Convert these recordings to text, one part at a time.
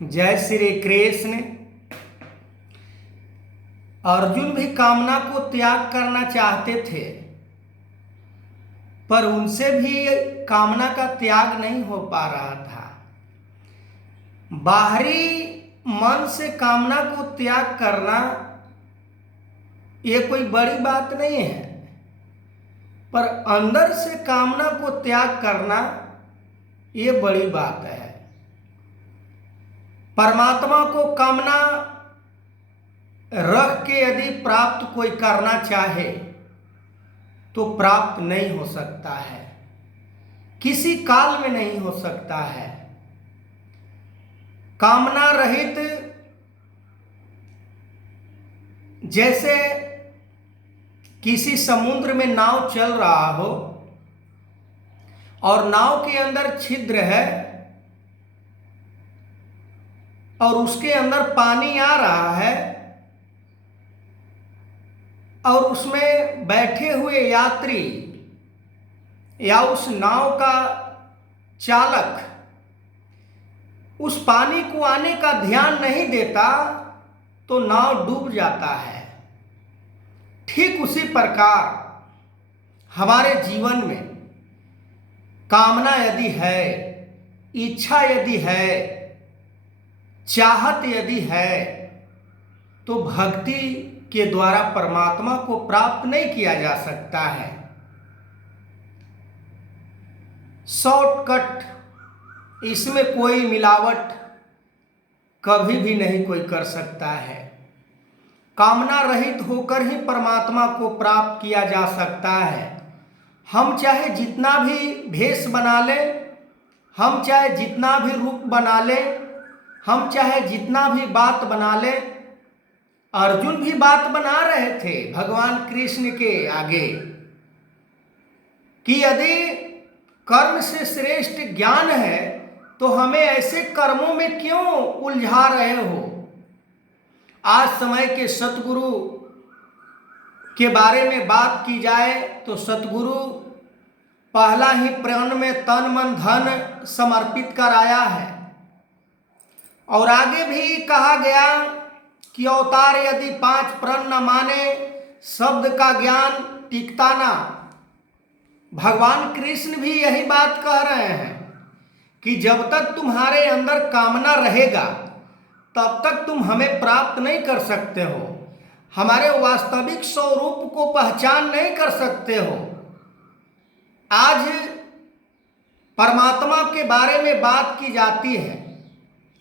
जय श्री कृष्ण। अर्जुन भी कामना को त्याग करना चाहते थे, पर उनसे भी कामना का त्याग नहीं हो पा रहा था। बाहरी मन से कामना को त्याग करना ये कोई बड़ी बात नहीं है, पर अंदर से कामना को त्याग करना ये बड़ी बात है। परमात्मा को कामना रख के यदि प्राप्त कोई करना चाहे तो प्राप्त नहीं हो सकता है, किसी काल में नहीं हो सकता है। कामना रहित जैसे किसी समुद्र में नाव चल रहा हो और नाव के अंदर छिद्र है और उसके अंदर पानी आ रहा है और उसमें बैठे हुए यात्री या उस नाव का चालक उस पानी को आने का ध्यान नहीं देता तो नाव डूब जाता है। ठीक उसी प्रकार हमारे जीवन में कामना यदि है, इच्छा यदि है, चाहत यदि है, तो भक्ति के द्वारा परमात्मा को प्राप्त नहीं किया जा सकता है। शॉर्टकट, इसमें कोई मिलावट कभी भी नहीं कोई कर सकता है। कामना रहित होकर ही परमात्मा को प्राप्त किया जा सकता है। हम चाहे जितना भी भेष बना लें, हम चाहे जितना भी रूप बना लें, हम चाहे जितना भी बात बना लें। अर्जुन भी बात बना रहे थे भगवान कृष्ण के आगे कि यदि कर्म से श्रेष्ठ ज्ञान है तो हमें ऐसे कर्मों में क्यों उलझा रहे हो। आज समय के सतगुरु के बारे में बात की जाए तो सतगुरु पहला ही प्रण में तन मन धन समर्पित कराया है और आगे भी कहा गया कि अवतार यदि 5 प्रण न माने शब्द का ज्ञान टिकता ना। भगवान कृष्ण भी यही बात कह रहे हैं कि जब तक तुम्हारे अंदर कामना रहेगा तब तक तुम हमें प्राप्त नहीं कर सकते हो, हमारे वास्तविक स्वरूप को पहचान नहीं कर सकते हो। आज परमात्मा के बारे में बात की जाती है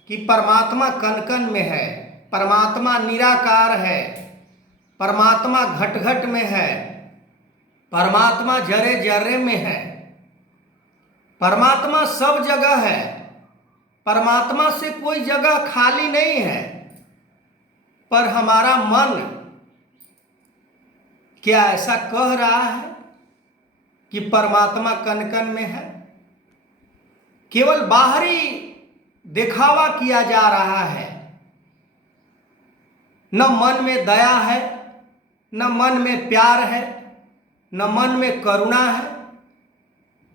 कि परमात्मा कण कण में है, परमात्मा निराकार है, परमात्मा घट घट में है, परमात्मा जरे जरे में है, परमात्मा सब जगह है, परमात्मा से कोई जगह खाली नहीं है। पर हमारा मन क्या ऐसा कह रहा है कि परमात्मा कण कण में है? केवल बाहरी दिखावा किया जा रहा है। न मन में दया है, न मन में प्यार है, न मन में करुणा है।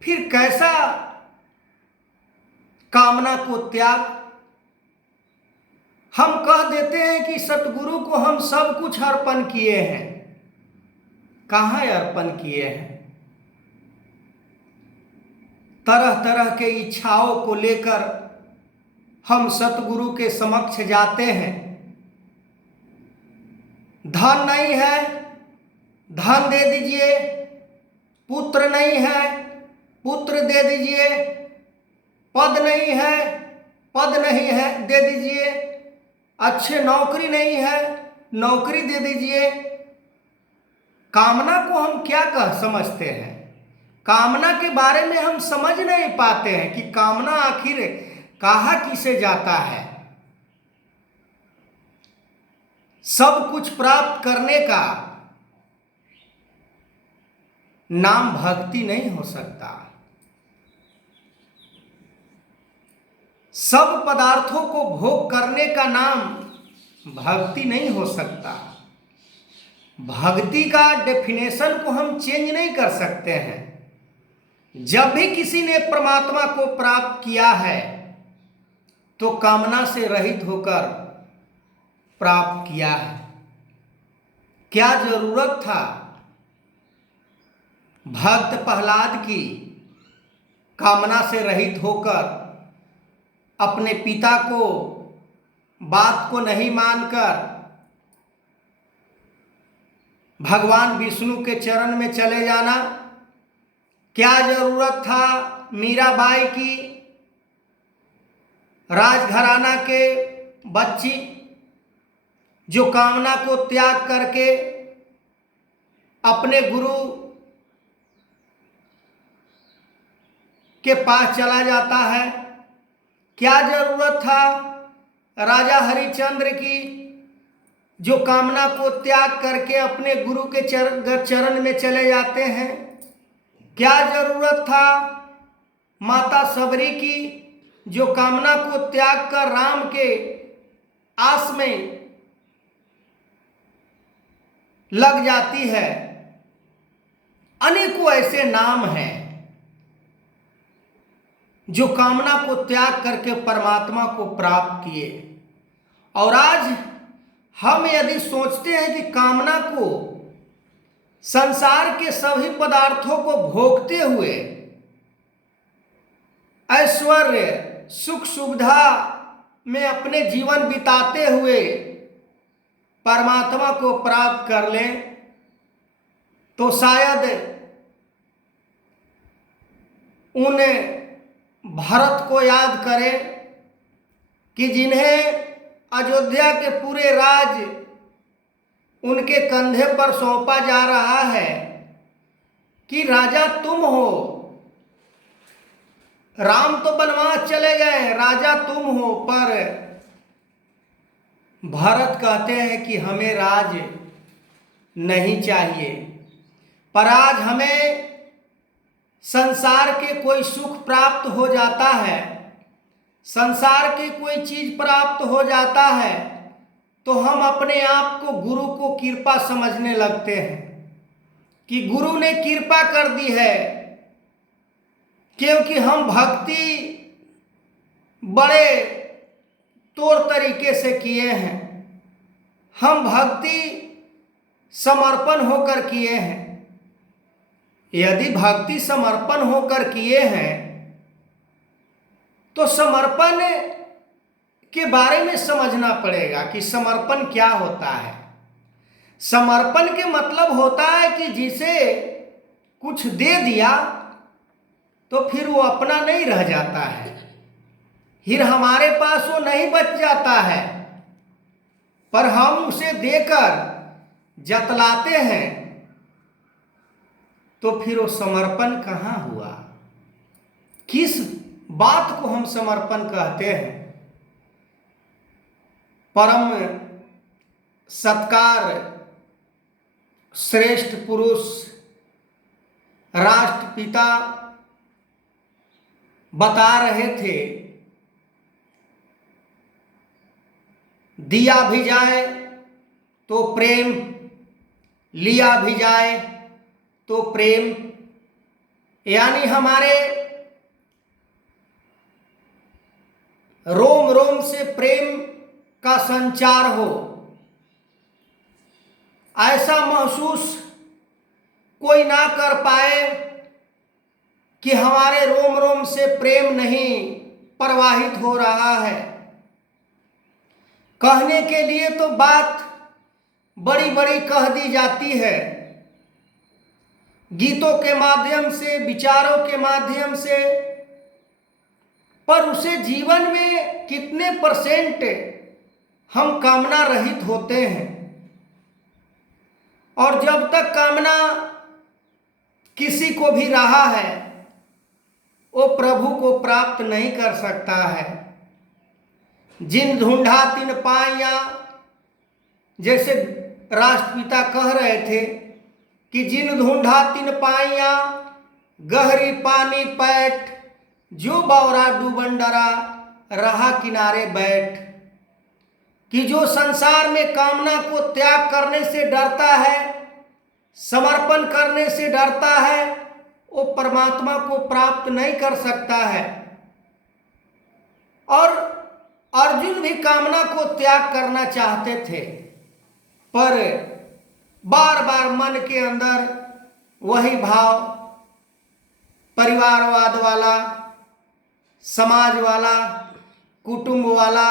फिर कैसा कामना को त्याग? हम कह देते हैं कि सतगुरु को हम सब कुछ अर्पण किए हैं। कहाँ अर्पण किए हैं? तरह तरह के इच्छाओं को लेकर हम सतगुरु के समक्ष जाते हैं। धन नहीं है, धन दे दीजिए। पुत्र नहीं है, पुत्र दे दीजिए। पद नहीं है, पद नहीं है, दे दीजिए। अच्छे नौकरी नहीं है, नौकरी दे दीजिए। कामना को हम क्या समझते हैं? कामना के बारे में हम समझ नहीं पाते हैं कि कामना आखिर कहाँ किसे जाता है। सब कुछ प्राप्त करने का नाम भक्ति नहीं हो सकता। सब पदार्थों को भोग करने का नाम भक्ति नहीं हो सकता। भक्ति का डेफिनेशन को हम चेंज नहीं कर सकते हैं। जब भी किसी ने परमात्मा को प्राप्त किया है तो कामना से रहित होकर प्राप्त किया है। क्या जरूरत था भक्त प्रहलाद की कामना से रहित होकर अपने पिता को बात को नहीं मानकर भगवान विष्णु के चरण में चले जाना? क्या जरूरत था मीराबाई की, राजघराना के बच्ची, जो कामना को त्याग करके अपने गुरु के पास चला जाता है? क्या जरूरत था राजा हरिश्चंद्र की, जो कामना को त्याग करके अपने गुरु के चरण में चले जाते हैं? क्या जरूरत था माता सबरी की, जो कामना को त्याग कर राम के आस में लग जाती है? अनेकों ऐसे नाम हैं जो कामना को त्याग करके परमात्मा को प्राप्त किए। और आज हम यदि सोचते हैं कि कामना को, संसार के सभी पदार्थों को भोगते हुए, ऐश्वर्य सुख सुविधा में अपने जीवन बिताते हुए परमात्मा को प्राप्त कर लें, तो शायद उन भरत को याद करें कि जिन्हें अयोध्या के पूरे राज उनके कंधे पर सौंपा जा रहा है कि राजा तुम हो। राम तो वनवास चले गए, राजा तुम हो, पर भरत कहते हैं कि हमें राज नहीं चाहिए। पर आज हमें संसार के कोई सुख प्राप्त हो जाता है, संसार की कोई चीज प्राप्त हो जाता है, तो हम अपने आप को गुरु को कृपा समझने लगते हैं कि गुरु ने कृपा कर दी है, क्योंकि हम भक्ति बड़े तौर तरीके से किए हैं, हम भक्ति समर्पण होकर किए हैं। यदि भक्ति समर्पण होकर किए हैं तो समर्पण के बारे में समझना पड़ेगा कि समर्पण क्या होता है। समर्पण के मतलब होता है कि जिसे कुछ दे दिया तो फिर वो अपना नहीं रह जाता है, फिर हमारे पास वो नहीं बच जाता है, पर हम उसे देकर जतलाते हैं, तो फिर वो समर्पण कहाँ हुआ? किस बात को हम समर्पण कहते हैं? परम सत्कार श्रेष्ठ पुरुष राष्ट्रपिता बता रहे थे, दिया भी जाए तो प्रेम, लिया भी जाए तो प्रेम। यानी हमारे रोम रोम से प्रेम का संचार हो। ऐसा महसूस कोई ना कर पाए कि हमारे रोम रोम से प्रेम नहीं प्रवाहित हो रहा है। कहने के लिए तो बात बड़ी बड़ी कह दी जाती है, गीतों के माध्यम से, विचारों के माध्यम से, पर उसे जीवन में कितने परसेंट हम कामना रहित होते हैं? और जब तक कामना किसी को भी रहा है, वो प्रभु को प्राप्त नहीं कर सकता है। जिन ढूंढा तिन पाया, जैसे राष्ट्रपिता कह रहे थे कि जिन ढूंढा तिन पाया, गहरी पानी पैठ, जो बौरा डूबन डरा, रहा किनारे बैठ। कि जो संसार में कामना को त्याग करने से डरता है, समर्पण करने से डरता है, वो परमात्मा को प्राप्त नहीं कर सकता है। और अर्जुन भी कामना को त्याग करना चाहते थे, पर बार बार मन के अंदर वही भाव, परिवारवाद वाला, समाज वाला, कुटुंब वाला,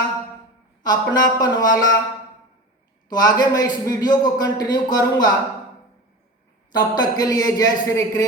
अपनापन वाला। तो आगे मैं इस वीडियो को कंटिन्यू करूंगा। तब तक के लिए जय श्री कृष्ण।